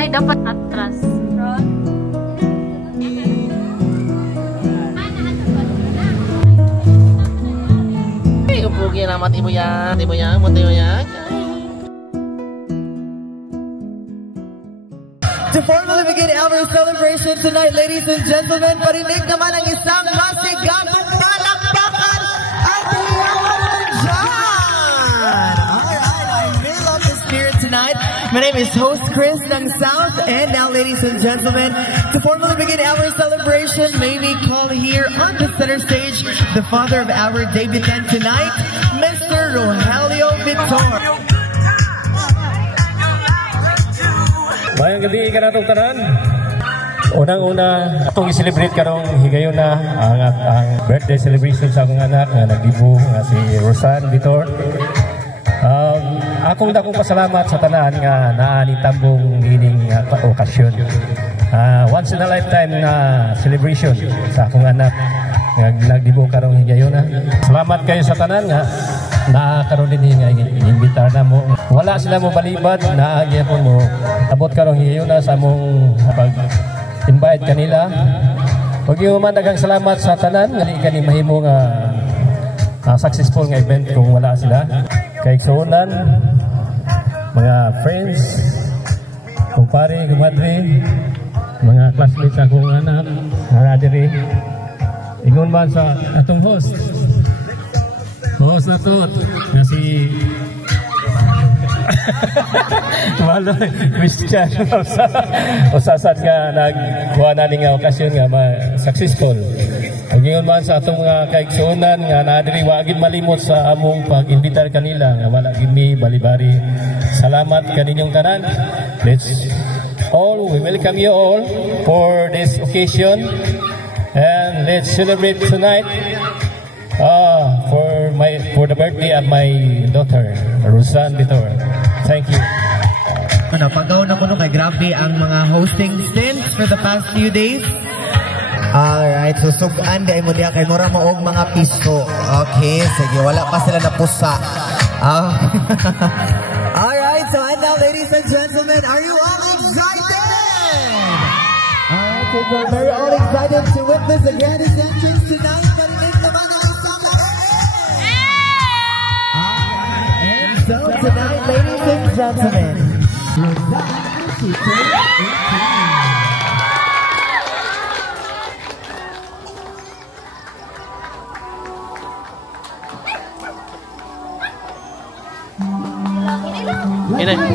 Nay, dapat atras. Pugi naman ibu ya, muti ya. To formally begin our celebration tonight, ladies and gentlemen, parinig naman ang isang masigasong palakpakan at iyawan dyan! Alright, I really love the spirit tonight. My name is Host Chris ng South, and now, ladies and gentlemen, to formally begin our celebration, may we call here on the center stage the father of our debutant tonight, Mr. Rogelio Vitor. Mayang gabi ka na itong tanan. Unang-una, itong i-celebrate karong higayon na ang birthday celebration sa akong anak na nag-ibu nga si Rosan Vitor. Akong dakong pasalamat sa tanan nga naanitambong ining okasyon. Once in a lifetime na celebration sa akong anak nga nag-ibu karong higayon na. Salamat kayo sa tanan nga nakakaroon din nga imbitar na mo. Wala sila mo balibad na agyapon mo abot karong hiyo na sa mong pag-invite kanila. Huwag yung man dagang salamat sa tanan nga di ka ni mahimo nga successful nga event kung wala sila. Kay Solan, mga friends, kumpare, kumadre, mga classmates sa akong anak, naradiri. Ingon man sa atong host. Host na to, na si Malo, Christian, usasad nga nagkuha na nga okasyon nga successful. Ang ingon man sa atong mga kaiksunan nga nadiri wagid malimot sa among pag-imbitar kanila nga wala gimi balibari. Salamat kaninyong tanan. We welcome you all for this occasion, and let's celebrate tonight. For the birthday of my daughter, Rosan Vitor. Thank you. Napagaw na ko no kay grabe ang mga hosting stints for the past few days. Alright, so sugan di mo diya kay mura mo og mga pisto. Okay, sige, wala pa sila na pusa. Alright, so and now, ladies and gentlemen, are you all excited? Alright, so we're very all excited to witness again his entrance tonight. So tonight, ladies and gentlemen,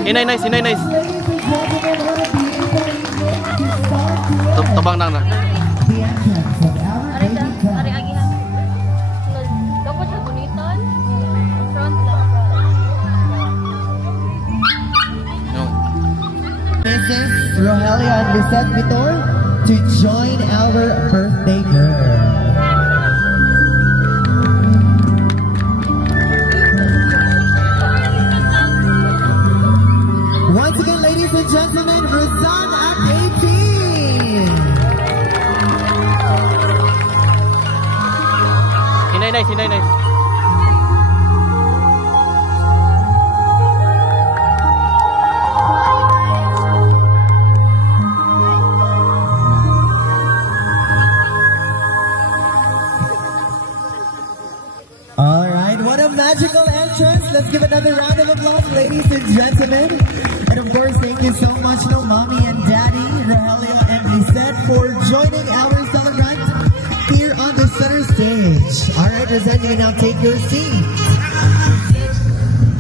Inay nice. Tabang na. Mrs. Rogelio and Lisette Vitor to join our birthday girl. Once again, ladies and gentlemen, Rosan at 18. Inay nice. Magical entrance. Let's give another round of applause, ladies and gentlemen. And of course, thank you so much, Mommy and Daddy, Rogelio and Lisette, for joining our celebrant here on the center stage. All right, Rosan, you can now take your seat.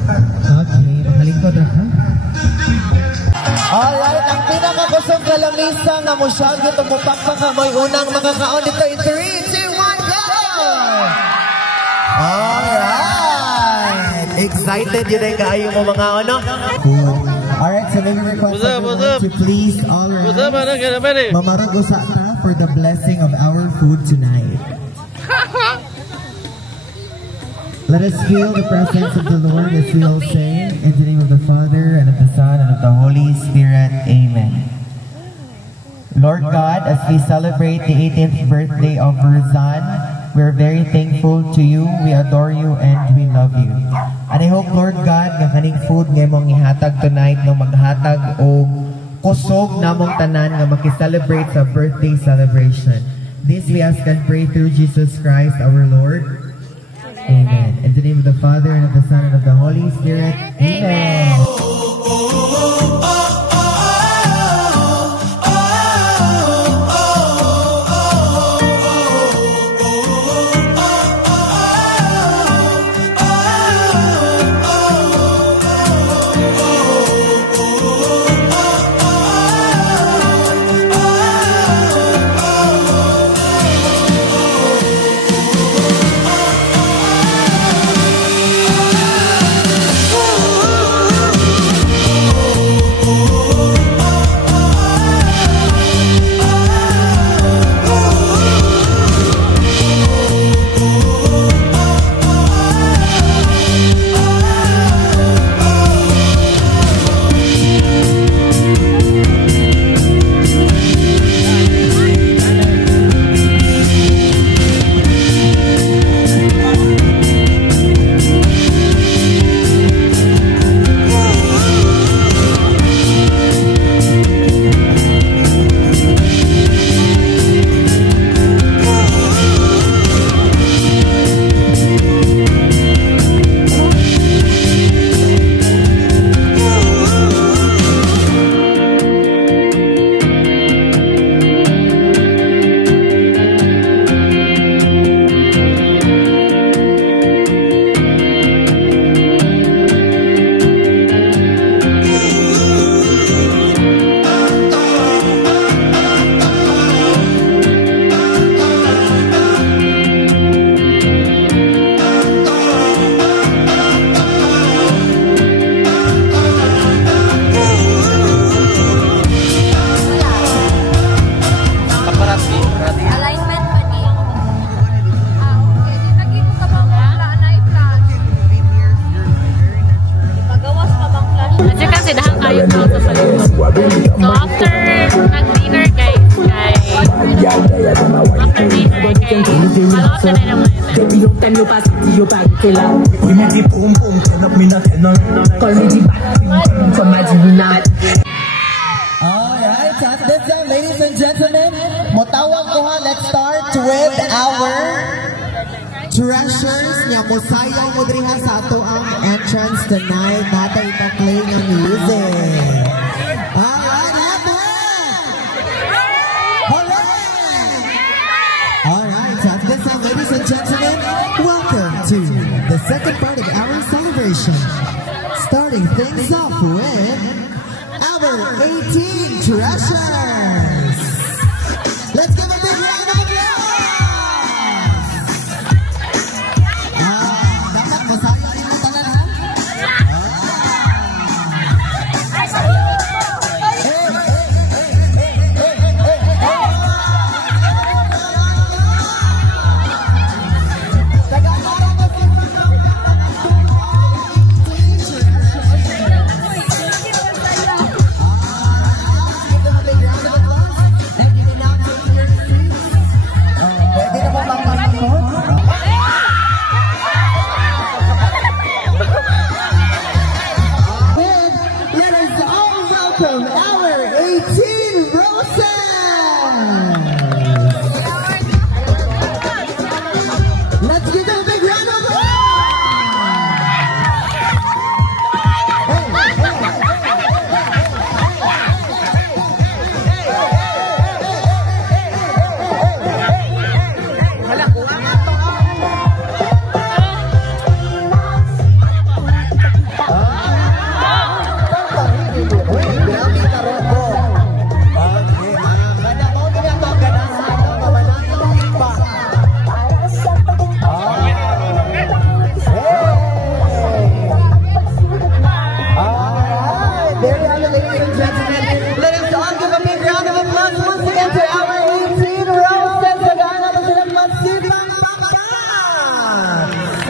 Okay, halingkod na. All right, ang pinakakusong kalamisa nga mo siya itong mupakpak ka mo'y unang makakaon dito in 3, 2, 1, go! All right. Excited yun ay kaayo mo mga ano? Alright, so maybe request everyone to please all around mamarag usa ta for the blessing of our food tonight. Let us feel the presence of the Lord as we all say, in the name of the Father, and of the Son, and of the Holy Spirit. Amen. Lord God, as we celebrate the 18th birthday of Rosan, we are very thankful to you, we adore you, and we love you. And I hope, Lord God, nga kaning food nga mong ihatag tonight, no maghatag o kusog namong tanan nga makiselebrate sa birthday celebration. This we ask and pray through Jesus Christ our Lord. Amen. In the name of the Father, and of the Son, and of the Holy Spirit. Amen. So after nag-dinner guys, after dinner guys, malawat na rin naman. Alright, at this time, ladies and gentlemen, motawag ko ha, let's start with our treasures niya. Musayaw mo driha sa ato ang entrance tonight. Natay pa-play ng music. Alright, happy! Alright, at this time, ladies and gentlemen, welcome to the second part of our celebration. Starting things off with our 18 treasures. Let's give a big round of applause. Dapat masaya rin ang tanan, ha? Welcome our 18 roses! Let's give them a big round of applause!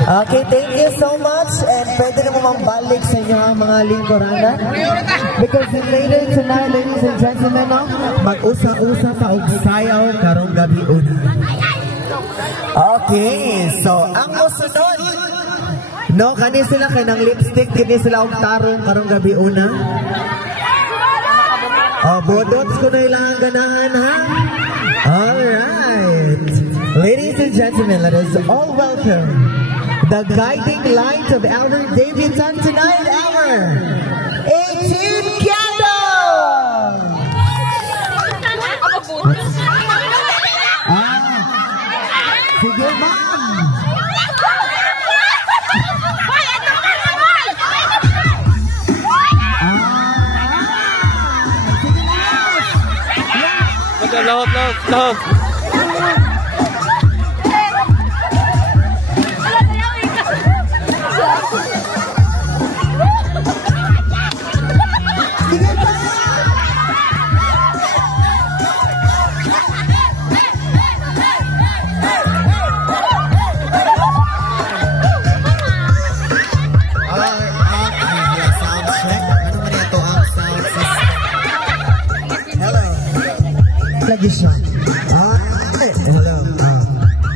Okay, thank you so much, and pwede na mo mambalik sa inyo ang mga lingkuranan. Because later tonight, ladies and gentlemen, no, mag-usa-usa pa og sayaw karong gabi una. Okay, so ang musunod, no, kani sila kanang lipstick, kani sila og tarong karong gabi una. Bodots ko na ilang ganahan, ha? Alright. Ladies and gentlemen, let us all welcome the guiding light of our debutant tonight, our 18 Candles! Sige, ma'am! Lahot. Hello.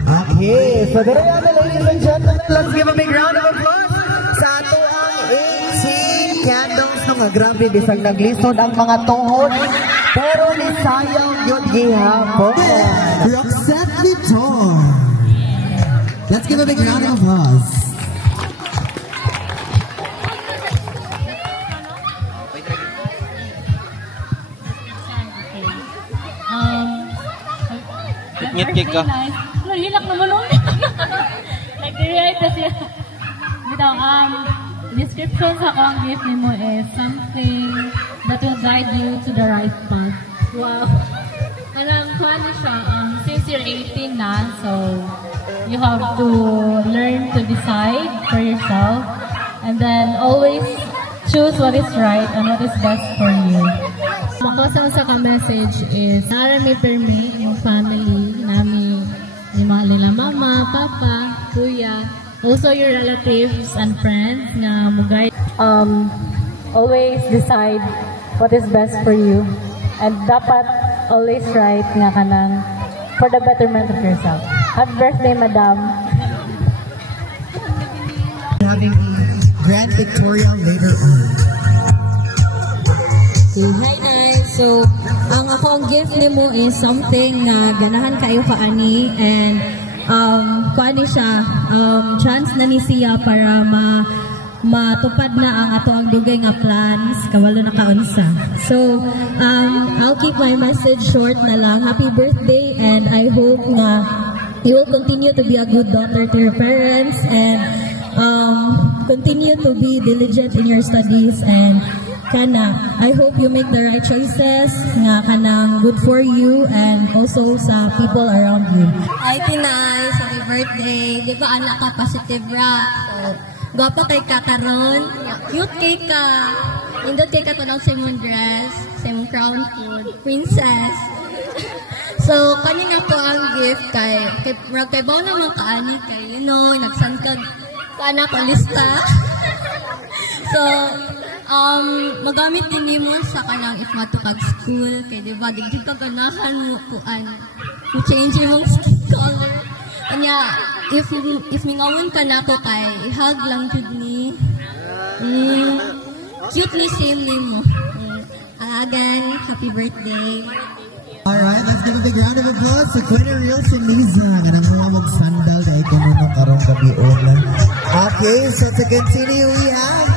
Okay, so there you are, ladies and gentlemen. Let's give a big round of applause sa ato ang 18 Candles nga grabe bisag naglisod ang mga tuhod pero nisayang yun gihapon. Roxette Vitor. Let's give a big round of applause. Ngit-ngit ka. Hilak naman nun. Nag-react na siya. Bitaw, description sa ko ang gift ni mo is something that will guide you to the right path. Wow. Alam ko ano siya, since you're 18 na, so you have to learn to decide for yourself and then always choose what is right and what is best for you. Makasang sa ka-message is, narami permi yung family namin, yung mga nila mama, papa, kuya, also your relatives and friends na mag-guide. Always decide what is best for you and dapat always right nga kanang for the betterment of yourself. Happy birthday, madam. Having a grand pictorial later on. Hi guys! So, ang akong gift ni mo is something na ganahan kayo kaani and kuani siya, chance na ni siya para matupad na ang ato ang dugay nga plans, kawalo na kaunsa. So, I'll keep my message short na lang. Happy birthday and I hope na you will continue to be a good daughter to your parents and continue to be diligent in your studies and kana, I hope you make the right choices nga kanang good for you and also sa people around you. Hi Pinay, happy birthday. Di ba anak ka positive ra? So, gwapo kay ka karon, cute kay ka. Indot kay ka tunaw sa imong dress, sa imong crown food, princess. So, kani nga po ang gift kay bao naman kaani kay nagsangkag anak ko lista. So, magamit din mo sa kanang if matukag school kay di ba digid ka ganahan mo kuan mo change imong skin color kanya if mingawon ka nako kay hug lang jud ni cute ni same nimo again happy birthday. Alright, let's give a big round of applause to Queen Ariel Siniza nga nanguha mong sandal dahil kununo karong gabi onan. Okay, so to continue we have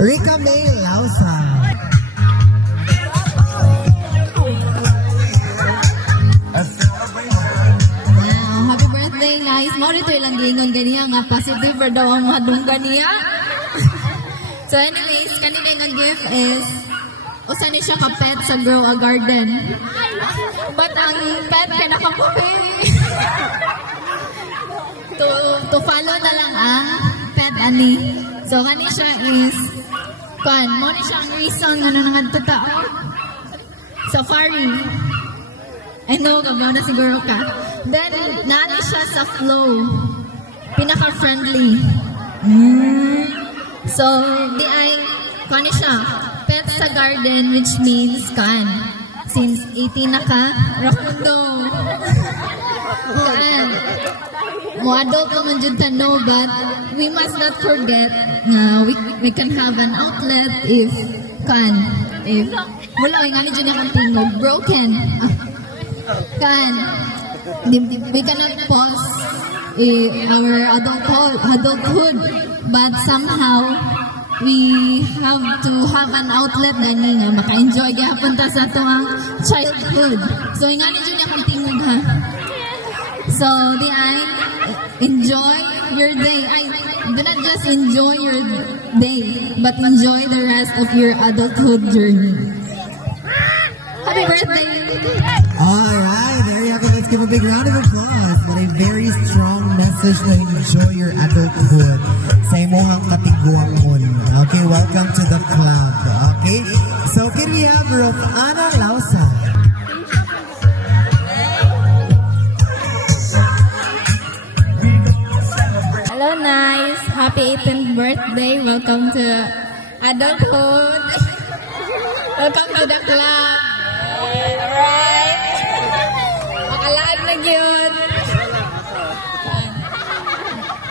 Rika May Lausa. Happy birthday, nice. Mao rito ilang gingon ganiya nga positive for daw ang madunggan niya. So anyways, kanina nga gift is usa ni siya ka pet sa Grow a Garden. But ang pet kay naka-baby. to follow na lang ang pet ani. So kani siya is mo ni siya ang reason nga nangangadto tao. Safari. I know ka ba na siguro ka. Then nani siya sa flow. Pinaka-friendly. So di ay kani siya pet sa garden which means since 18 na ka rakundo. Mo adult naman dyan no, but we must not forget na we can have an outlet if Wala kay nga ni dyan akong tingog. Broken. Kan. We cannot pause our adulthood. But somehow, we have to have an outlet gani nga maka-enjoy gyapon ta sa atong childhood. So nga ni dyan akong tingog ha. So di ay enjoy your day. Do not just enjoy your day, but enjoy the rest of your adulthood journey. Happy birthday! Alright, very happy. Let's give a big round of applause for a very strong message to enjoy your adulthood. Sa imuhang katiguangon. Okay, welcome to the club. Okay, so can we have Rofana Lausa? Hello, nice. Happy 18th birthday. Welcome to adulthood. Welcome to the club. Alright. Makalaag na yun.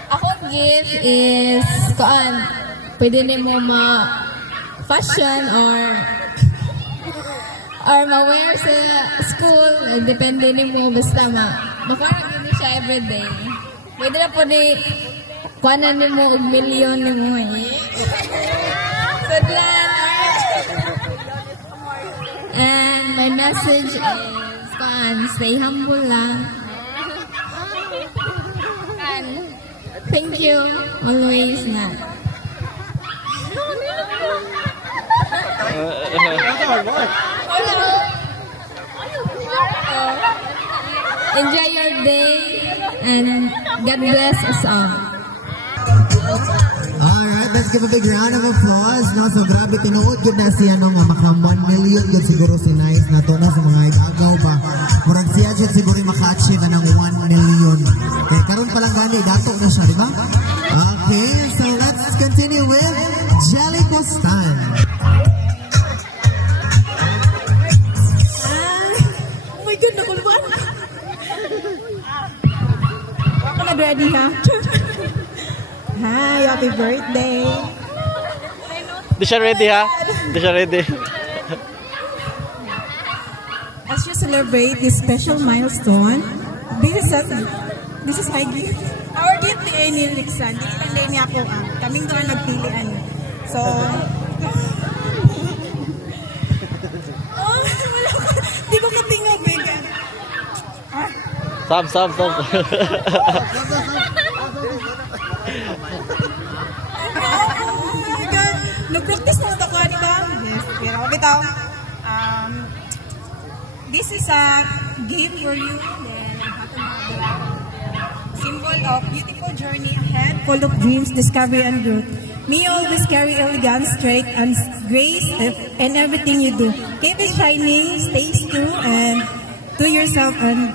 Akong gift is, pwede na mo ma-fashion or ma-wear sa school. Depende na mo, basta makarag yun siya everyday. Pwede na po ni kuanan mo og milyon ni mo Sadlan. And my message is stay humble lang. And thank you always na. Enjoy your day and God bless us all. Alright, let's give a big round of applause. No? So grabe, tinuod yun na siya no, maka 1 million yun siguro si Nice na to na sa mga igagaw ba. Murag siya dyan siguro maka-achieve ng 1 million. Okay, karon palang gani, dato na siya, di ba? Okay, so let's continue with Jelly Postan. Oh my God, nakulban! Ako nag-ready ha? Hi, happy birthday! Di siya ready ha? Di siya ready. As you celebrate this special milestone, this is my gift. Our gift ni Nixon. Hindi niya ako kaming doon nagpilian. So, wala ko. Di ko katingog, Megan. Sam. Nag-practice mo ito ko, di ba? Yes. Pero bitaw, this is a gift for you. Then, symbol of beautiful journey ahead, full of dreams, discovery, and growth. May you always carry elegance, strength, and grace in everything you do. Keep it shining, stay true, and to yourself, and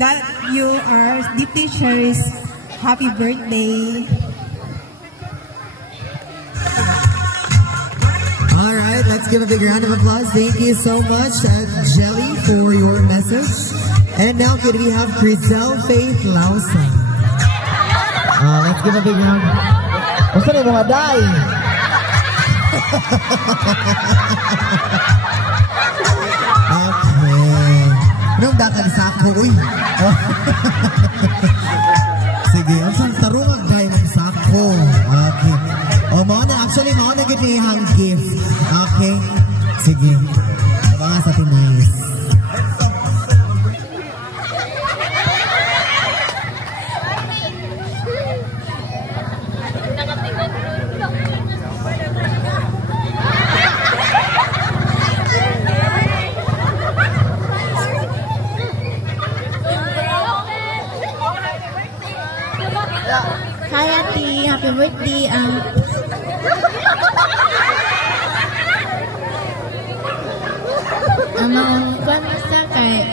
that you are deeply cherished. Happy birthday! Alright, let's give a big round of applause. Thank you so much, Jelly, for your message. And now could we have Crisel Faith Lausa? Let's give a big round. What's the name of my day? Okay. Anong dakan sa ako, uy? Sige, ang saan tarungan tayo ng sako. Okay. O, actually, mauna gitihang gift. Okay? Sige. Mga sa Nice. Hi, Ate. Happy birthday. Paano sa kay...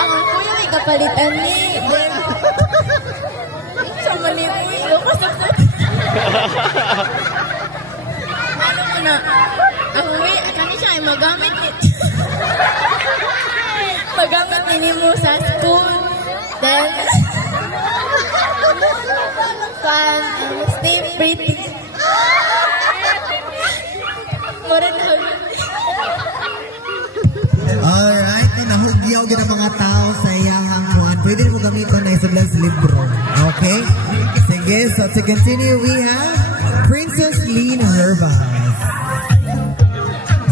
Ako kuya may kapalitan ni. Sa malipoy. Ako saksak. Ano mo na? Ako may... Kami siya ay magamit ni... Magamit ni mo sa school. Then... fun, and stay pretty. Alright, nahugyaw gina mga tao sa iyahang kuhan. Pwede mo gamiton na isablan sa libro. Okay? Sige, so to continue, we have Princess Lean Herbas.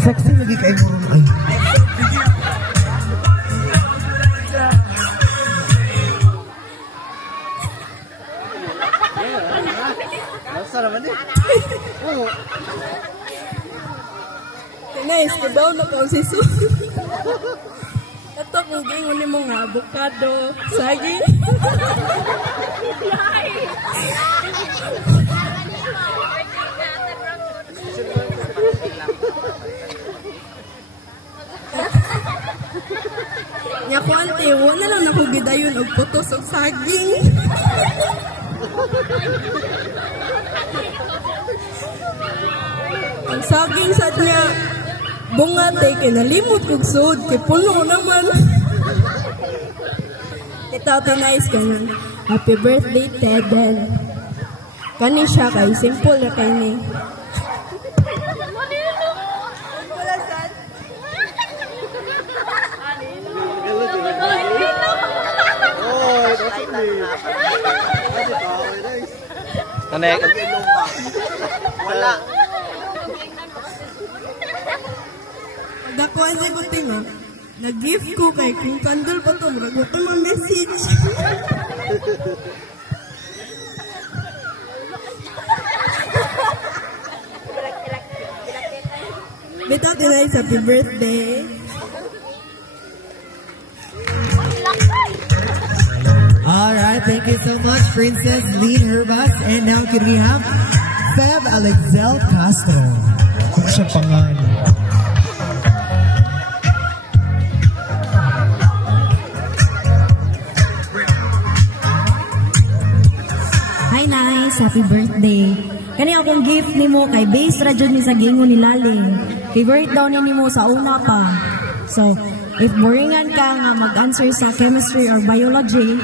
Sexy lagi kayo mo rin. Nasa naman eh. Nice, daw na kang sisu. Ito kung gingon ni mga avocado, saging. Nya ko ante, wala lang na ko gidayon og putos og saging. Ang saging sad niya bunga tay kinalimot kog sud kay puno naman. Ito nice kanon. Happy birthday Teden. Kani siya kay simple na kay ni. Nanek. Wala. Dakuan sa kuting no. Nag-gift ko kay kung candle pa to, murag ko mo message. Bitaw tinay sa happy birthday. Alright, thank you so much, Princess Lean Herbas. And now can we have Feb Alexel Castro? Kung siya pangalan. Hi nice, happy birthday. Kani akong gift nimo kay base ra jud ni sa gingon ni Laling. Favorite daw ni nimo sa una pa. So, if boringan ka nga mag-answer sa chemistry or biology,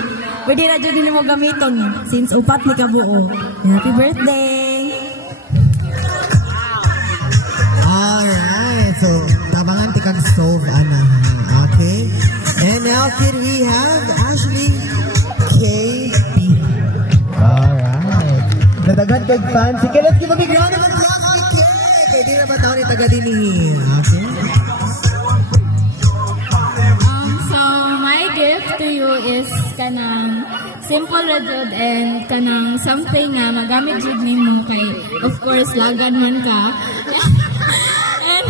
pwede ra jud nimo gamiton since upat ni kabuo. Happy birthday. Alright, so tabangan tikang solve ana. Okay. And now can we have Ashley K. Alright. Nadagan kay fans. Sige, let's give a big round of applause. Kaya di na ba tao ni taga dinihin? Okay. So my gift to you is kanang simple ra jud and kanang something nga magamit jud nimo kay of course lagan man ka. And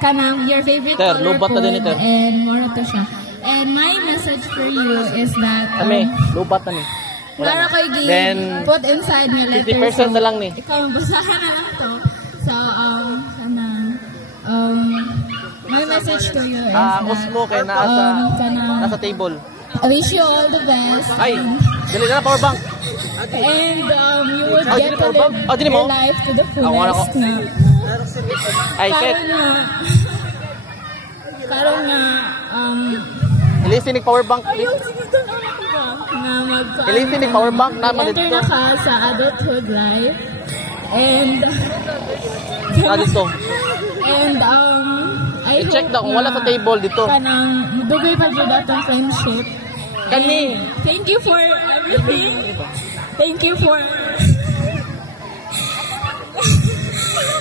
kanang your favorite Ter, color lubat na din ito. and more to siya. And my message for you is that Kami, lubat na ni. para ko'y Then, put inside your letter. 50% na lang ni. Ikaw, basahan na lang to. So, my message to you is Usmo kay nasa table. I wish you all the best. Ay, dali na power bank. And you would Oh, get dili to power bank. live Oh, dili mo? your life to the Ako. fullest na. Ay, set. Karon nga, Ilisin ni power bank. ayaw sinitan ako ba? Ilisin ni power bank naman Enter dito. na ka sa adulthood life. And, Dito. and I I-check hope daw kung wala na sa table dito. Kanang dugay pa dyan atong friendship. Kani. And thank you for everything. Thank you for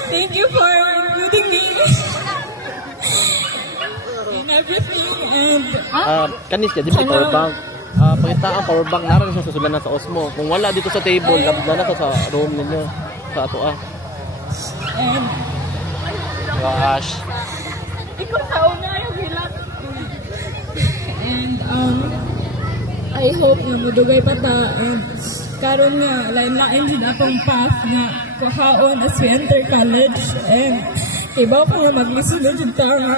thank you for including me in everything. And Kanis ka, di ba power bank? Pakita ang power bank naroon siya susulan na sa Osmo. Kung wala dito sa table, labda na sa room ninyo. Sa ato and Gosh. ikaw sa una yung hilat. And I hope na mudugay pa ta and karon nga lain-lain din atong path nga kuhaon as we enter college and ibaw pa nga maglisunod jud ta nga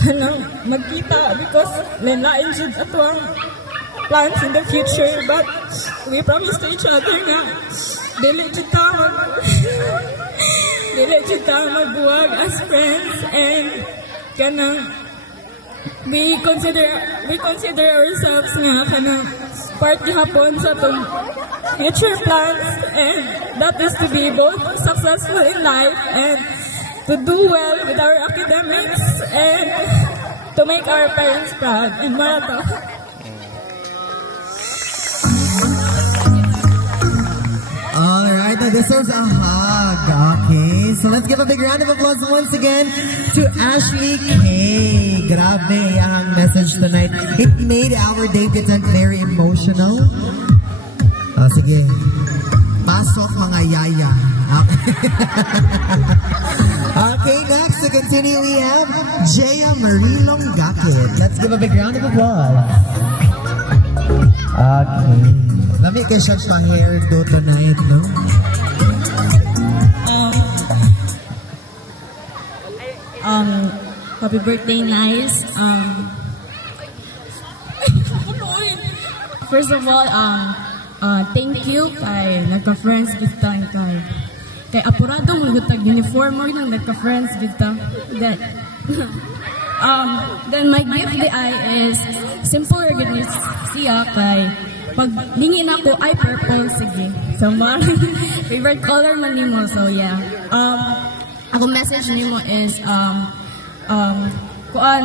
kanang magkita because lain-lain jud ato ang plans in the future but we promise to each other nga dili jud ta magbuwag as friends and kanang we consider ourselves nga kanang part gihapon sa itong future plans, and that is to be both successful in life and to do well with our academics and to make our parents proud. And marato. Alright, now this was a hug. Okay, so let's give a big round of applause once again to Ashley K. Grabe ang message tonight. It made our debut very emotional. Sige. Pasok mga yaya. Okay, next to continue we have Jaya Marie Longakit. Let's give a big round of applause. Okay. Let me get my hair do tonight, no? Happy birthday, Nice. First of all, thank you kay nagka-friends kita kay apurado mo gutag uniform mo nang nagka-friends kita. Then my gift is simple organis siya kay pag hingin ako ay purple, sige. So favorite color man nimo, so yeah. Ako message nimo is kuan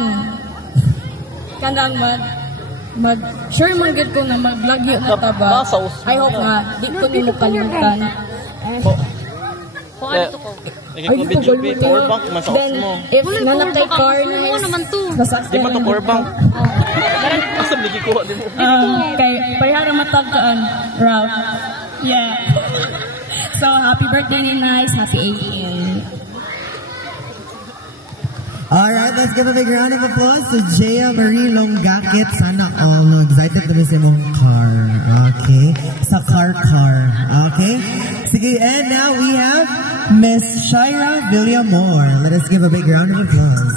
kanang sure man gid ko na maglagyo na taba. I hope nga di ko nimo kalimutan. Ay, ko power bank man sa off mo. If nanakay car nice di man to power bank. Asa lagi ko di mo. Kay parehara matagkaan Ralph. Yeah. So happy birthday ni Nice, happy 18. Alright, let's give a big round of applause to Jaya Marie Longakit. Sana all excited na sa mong car. Okay? Sa car. Okay? Sige, and now we have Miss Shaira Villamor. Let us give a big round of applause.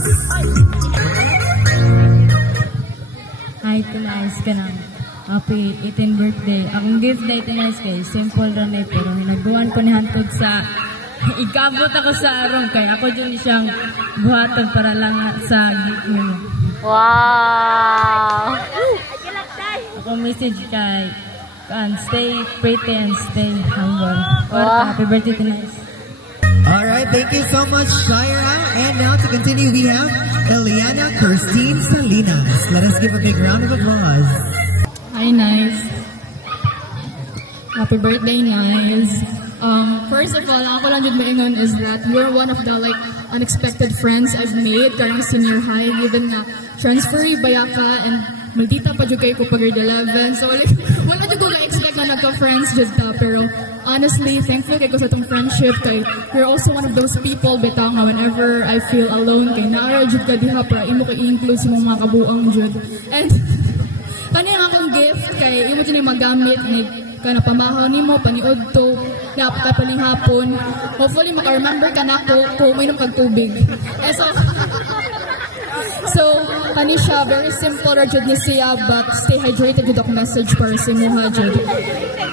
Hi, Nice ka na. Happy 18th birthday. Akong gift day Nice kay simple lang eh, pero hinagawan ko ni hantod sa ikabot ako sa arong kay ako dyan siyang buhatag para lang sa gift mo. Wow! Ako message kay stay pretty and stay humble. Happy birthday to Nice. Alright, thank you so much, Shaira. And now to continue, we have Eliana Christine Salinas. Let us give a big round of applause. Hi, Nice. Happy birthday, Nice. First of all, ako lang dyan maingon is that you're one of the unexpected friends I've made karang senior high, given na transferee baya ka and maldita pa dyan kayo ko pag grade 11. So wala dyan ko na-expect na nagka-friends dyan ta, pero honestly, thankful kayo sa itong friendship kay you're also one of those people betang na whenever I feel alone kay naara dyan ka diha para imo kay i-include sa mga kabuang dyan. And kanina akong gift kay imo dyan yung magamit kaya napamahaw ni mo, paniod to, napakapaling hapon. Hopefully, maka-remember ka na ako kung uminom kag tubig. So, kani siya, very simple ra jud ni siya, but stay hydrated with ako message para sa imuha jud.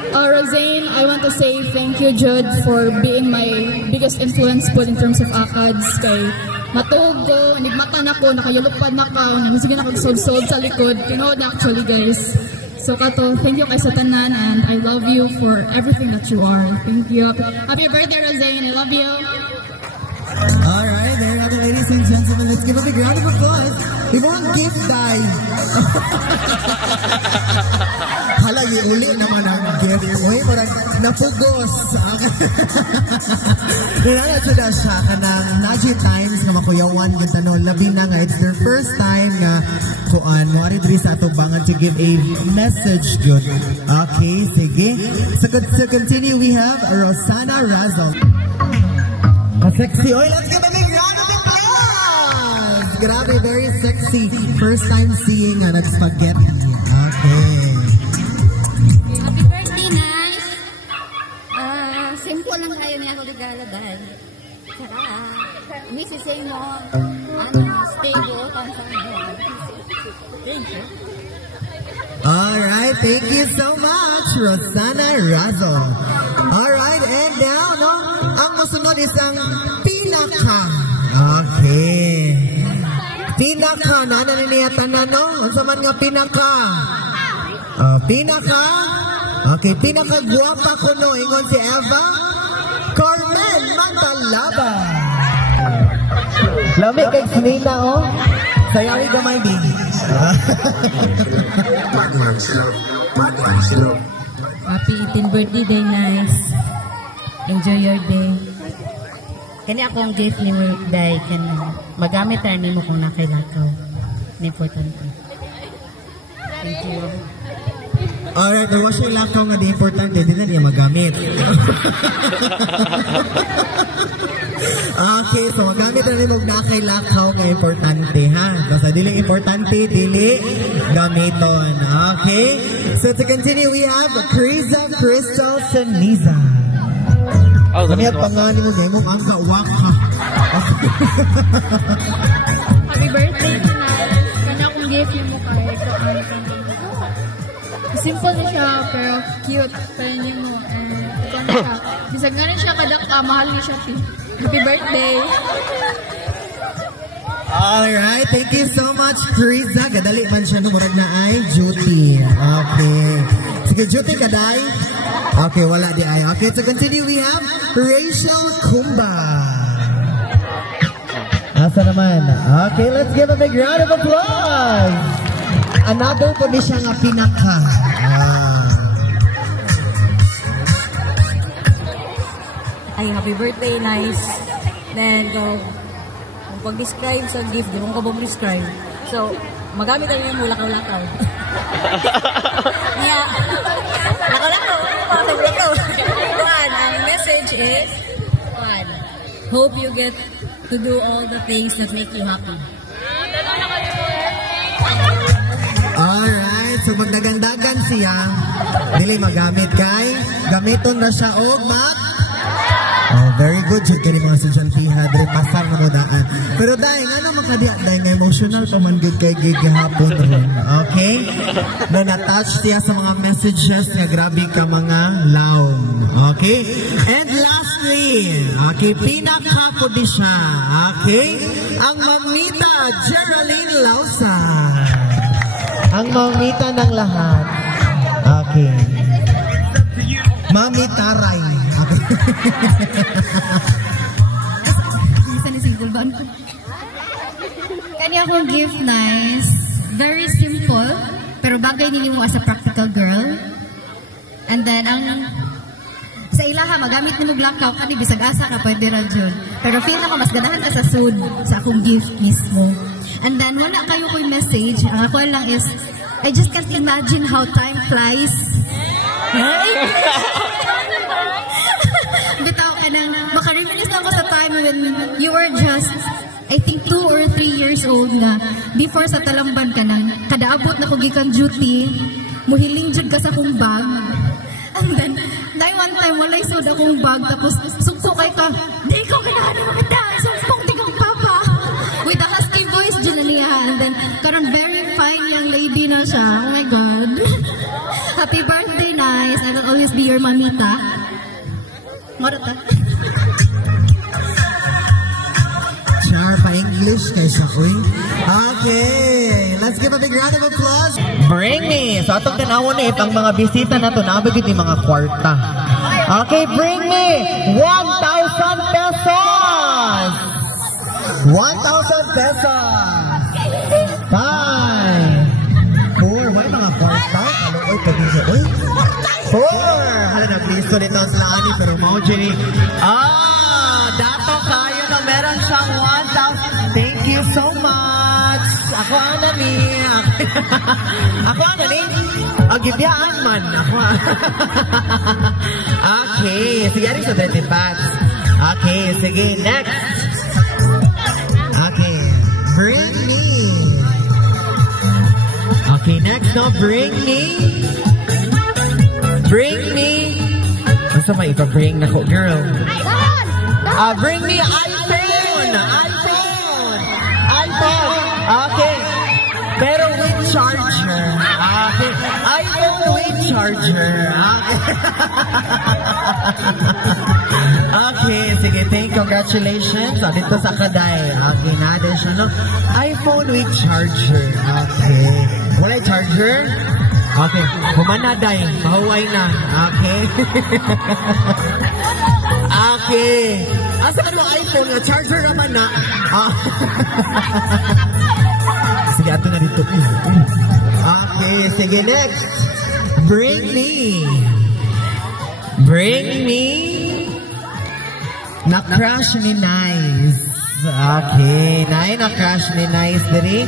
Rosane, I want to say thank you, Jude, for being my biggest influence po in terms of ACADS. Kay matuog ko, nagmata na ko, nakayulupad na ka, sige na kag-sold sa likod. Kinood na actually, guys. So Kato, thank you kay Satanan, and I love you for everything that you are. Thank you. Happy birthday, Rosane. I love you. Alright, there you have it, ladies and gentlemen. Let's give a big round of applause. We want gift die. Hala, uli naman ang gift. Uy, parang napugos. Kailangan sa siya ka ng Naji Times nga makuyawan ganda no. Labi na nga, it's their first time nga kuan mo ari diri sa atubangan to give a message good. Okay, sige. So to continue, we have Rosana Razal. Sexy. Oy, let's give a big round of applause. Grabe, very sexy. First time seeing nag-spaghetti. Okay. Happy birthday, Nice. Simple lang tayo niya ako naglalabay. Tara, Mrs. Simon, stable, Alright, thank you so much, Rosana Razo. Alright, and now, no, ang masunod isang pinaka. Okay. pinaka, nananiyatan na, no? Ang saman nga pinaka. Pinaka. Okay, pinaka guwapa ko, no? Ingon si Eva. Carmen Mandalaba. Lami kay Snina, oh. Sayari gamay din. Happy 18th birthday day, nice. Enjoy your day. Kani ako ang gift ni mo, day. Magamit na ni mo kung nakailakaw. Importante. Thank you. Alright, nawa siya lakaw nga di importante, hindi na niya magamit. Okay, so magamit na rin na kay lakaw nga importante, ha? Basta diling importante, dili gamiton. Okay? So to continue, we have Criza Crystal Saniza. Kami at panganin mo, ngayon mo, ang kawaka. Happy birthday, Pinay. Kanya akong gift mo kahit simple na siya, pero cute. Kaya niyo mo. Ikaw na siya. Bisag nga rin siya mahal niya siya. Happy birthday! Alright, thank you so much, Criza. Gadali man siya numurag na ay Juty. Okay. Sige, Juty, kaday. Okay, wala di ay. Okay, to continue, we have Rachel Kumba. Asa naman? Okay, let's give a big round of applause. Another po ni siya nga pinaka. Ay, happy birthday, nice. Then, kung pag-describe sa gift, di mo ka describe. So, magamit tayo yung lakaw-lakaw. Yeah. Lakaw-lakaw. Lakaw-lakaw. One, ang message is, one, hope you get to do all the things that make you happy. Alright, so pag nagandagan siya, dili magamit kay, gamiton na siya og oh, very good. Diyan kayo mga estudyante, pasang na mo daan. Pero dahil, ano makadiya? Dahil nga emotional pa man good kay gigahapon rin. Okay? Na na-touch siya sa mga messages nga grabe ka mga laom. Okay? And lastly, okay, pinaka po di siya. Okay? Ang mamita, Geraldine Lausa. Ang mamita ng lahat. Okay. Mami Taray. Kanya akong gift, nice. Very simple, pero bagay nili mo as a practical girl. And then, sa ilaha, magamit mo blackout, kani bisag asa ka, pwede ra dyan. Pero feel na ko, mas ganahan ka sa sud, sa akong gift mismo. And then, wala kayo ko yung message. Ang ako lang is, I just can't imagine how time flies. Bitaw ka nang, makareminis lang ko sa time when you were just, I think 2 or 3 years old na, before sa talamban ka nang, kadaabot na ko gikan duty, muhiling jud ka sa kong bag. And then, one time, walay sod akong bag, tapos sukso kay ka, di ko kanahan mo kita, sumpong tikang papa. With a husky voice, dyan niya. And then, karon very fine young lady na siya. Oh my God. Happy birthday, nice. I will always be your mamita. Marata. Char pa English kaysa uy. Okay, let's give a big round of applause. Bring me. So atong tanawon na itong mga bisita na to, nabagid ni mga kwarta. Okay, bring me 1,000 pesos. 1,000 pesos. 5. 4. May mga kwarta. Ano oy, pwede siya. Uy. 4. Hala, nag-listo nito sila ani, pero mau Jenny. Dato kayo na meron siyang 1,000. Thank you so much. Ako ana ni. Ako ana ni. Agibiyaan man. Ako okay. Sige, aring sa 20 packs. Okay, sige. Next. Okay. Bring me. Okay, next no. Bring me. Bring me. Basta may ipa-bring na ko, girl. Bring me iPhone! iPhone! iPhone! Okay. Pero with charger. Okay. iPhone with charger. Okay, sige, congratulations. Dito sa Kaday. Okay, natin siya, no? iPhone with charger. Okay. Wala charger? Okay. Humanaday. Mahuway na. Okay. Okay. Asa ka ng iPhone na charger naman na? Sige, ato na dito. Okay, sige, next. Bring me na-crush ni Nice. Okay, na-crush ni Nice diri.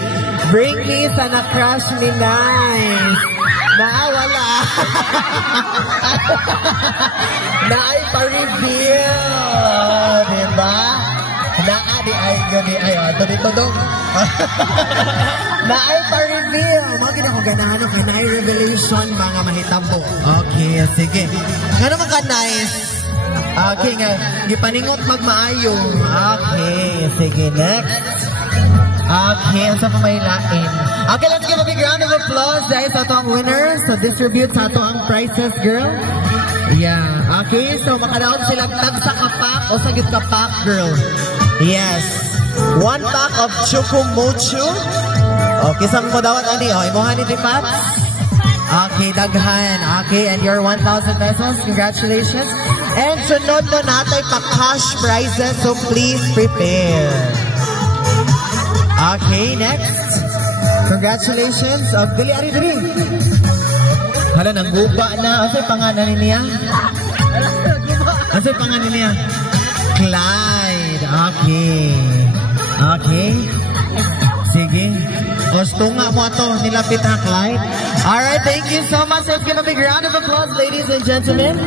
Bring me sa na-crush ni Nice. Wala. Naay pa-reveal. Diba? Ito dito dong. Naay pa-reveal. Mga ginakong ganahan ka, naay revelation, mga mahitabo. Okay, sige. Nga naman ka, Nice. Okay nga, gipaningot magmaayo. Okay, sige, next. Okay, ang sa pamailain. Okay, let's give a big round of applause dahil sa ito ang winner. So, distribute sa ito ang prizes, girl. Yeah, okay, so makadaot sila tag sa kapak o sa git kapak, girl. Yes. 1 pack of Choco Mocho. Okay, saan mo dawat, Ani? O, imuhan ni Pat? Okay, daghan. Okay, and your 1,000 pesos. Congratulations. And sunod na natin pa-cash prizes, so please prepare. Okay, next. Congratulations. Dili. Hala, nangguba na. Ano yung pangalan niya? Ano yung pangalan niya? Clyde. Okay. Sige. Tunga mo ito. Nilapit na, Clyde. Alright, thank you so much. Let's give a big round of applause, ladies and gentlemen.